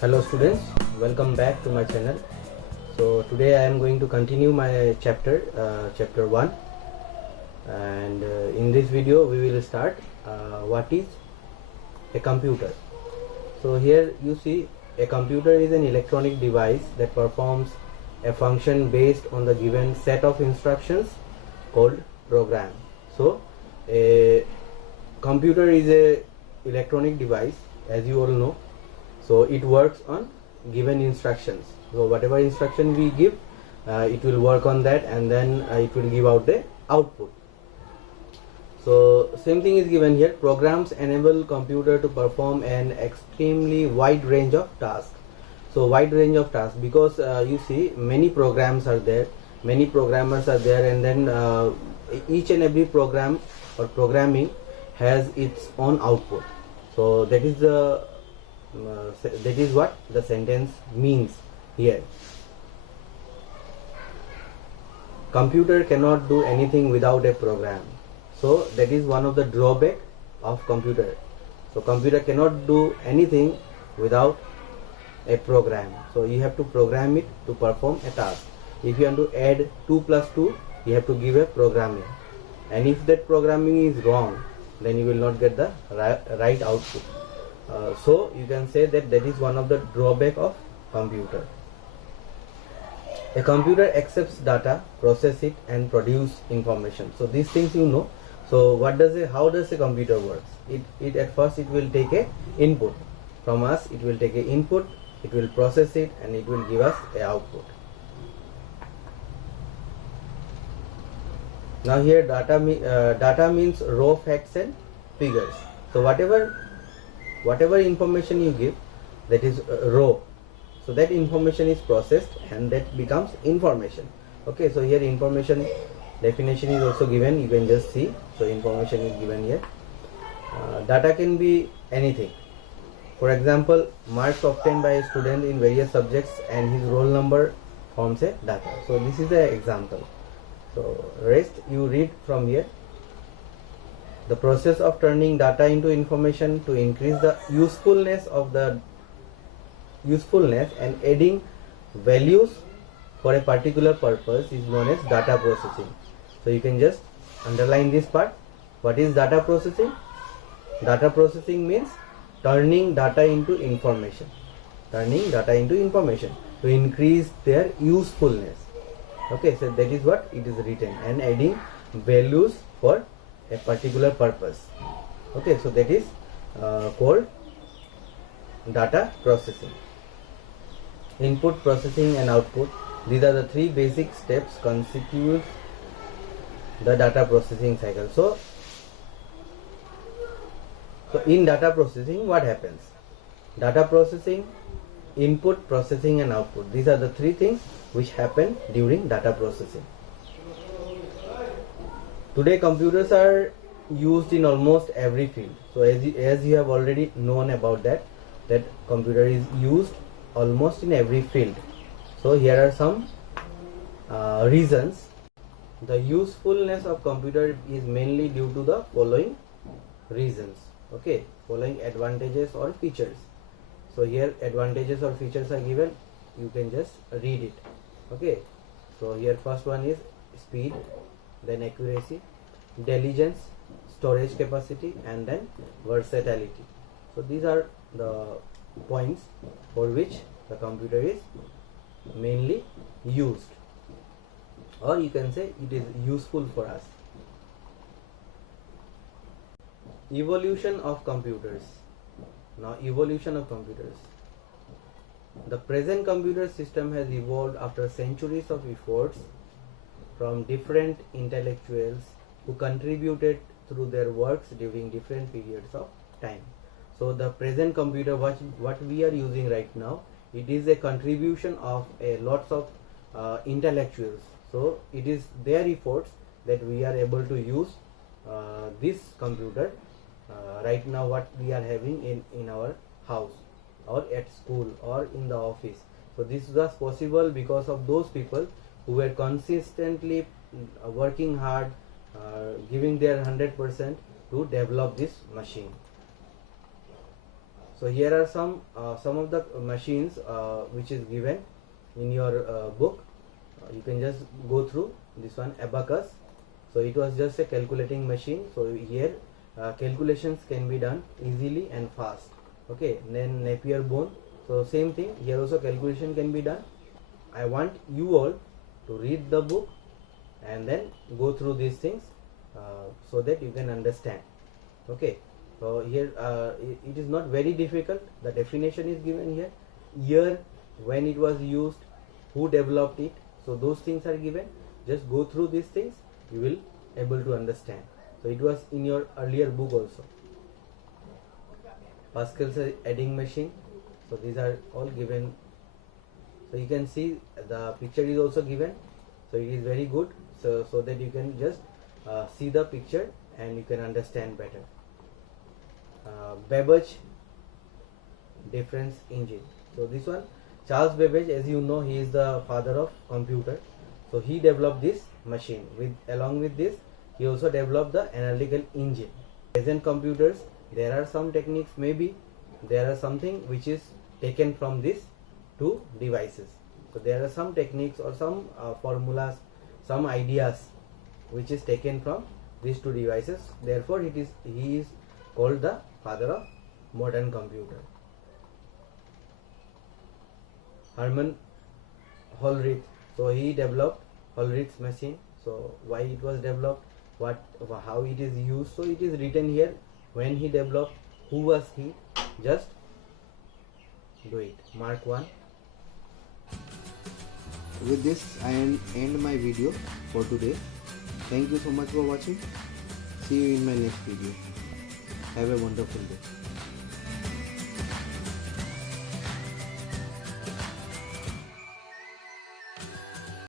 Hello students, welcome back to my channel. So today I am going to continue my chapter 1, and in this video we will start what is a computer. So here you see a computer is an electronic device that performs a function based on the given set of instructions called program. So a computer is a electronic device, as you all know. So it works on given instructions. So whatever instruction we give, it will work on that, and then it will give out the output. So same thing is given here. Programs enable computer to perform an extremely wide range of tasks. So wide range of tasks because you see many programs are there, many programmers are there, and then each and every program or programming has its own output. So that is what the sentence means here. Computer cannot do anything without a program. So that is one of the drawback of computer. So computer cannot do anything without a program. So you have to program it to perform a task. If you want to add 2 plus 2, you have to give a programming, and if that programming is wrong, then you will not get the right output. So you can say that is one of the drawback of computer. A computer accepts data, process it, and produce information. So these things you know. So how does a computer works? It at first it will take a input from us. It will take a input, it will process it, and it will give us a output. Now here data means raw facts and figures. So whatever information you give, that is raw. So that information is processed and that becomes information. Okay, so here information definition is also given, you can just see. So information is given here. Data can be anything. For example, marks obtained by a student in various subjects and his roll number forms a data. So this is the example. So rest you read from here. The process of turning data into information to increase the usefulness and adding values for a particular purpose is known as data processing. So you can just underline this part. What is data processing? Data processing means turning data into information. Turning data into information to increase their usefulness. Okay, so that is what it is written, and adding values for a particular purpose. Okay, so that is called data processing. Input, processing, and output, these are the three basic steps constitute the data processing cycle. So in data processing, what happens? Data processing, input, processing, and output, these are the three things which happen during data processing. Today computers are used in almost every field. So as you have already known about that computer is used almost in every field. So here are some reasons. The usefulness of computer is mainly due to the following reasons. Okay, following advantages or features. So here advantages or features are given, you can just read it. Okay, so here first one is speed, then accuracy, diligence, storage capacity, and then versatility. So these are the points for which the computer is mainly used, or you can say it is useful for us. Evolution of computers. Now evolution of computers. The present computer system has evolved after centuries of efforts from different intellectuals who contributed through their works during different periods of time. So the present computer, what we are using right now, it is a contribution of lots of intellectuals. So it is their efforts that we are able to use this computer right now, what we are having in our house or at school or in the office. So this was possible because of those people who were consistently working hard, giving their 100% to develop this machine. So here are some of the machines which is given in your book. You can just go through this one, abacus. So it was just a calculating machine. So here calculations can be done easily and fast. Okay, then Napier bone. So same thing here, also calculation can be done. I want you all to read the book and then go through these things so that you can understand. Okay, so here it is not very difficult. The definition is given here, year, when it was used, who developed it. So those things are given. Just go through these things, you will able to understand. So it was in your earlier book also. Pascal's adding machine. So these are all given. So you can see the picture is also given. So it is very good. So that you can just see the picture and you can understand better. Babbage difference engine. So this one, Charles Babbage, as you know, he is the father of computer. So he developed this machine. Along with this, he also developed the analytical engine. Present computers, there are some techniques, maybe there are something which is taken from these two devices. So there are some techniques or some formulas, some ideas which is taken from these two devices. Therefore, he is called the father of modern computer. Hermann Hollerith. So he developed Hollerith's machine. So why it was developed, how it is used. So it is written here when he developed, who was he. Just do it. Mark 1. With this I end my video for today. Thank you so much for watching. See you in my next video. Have a wonderful day.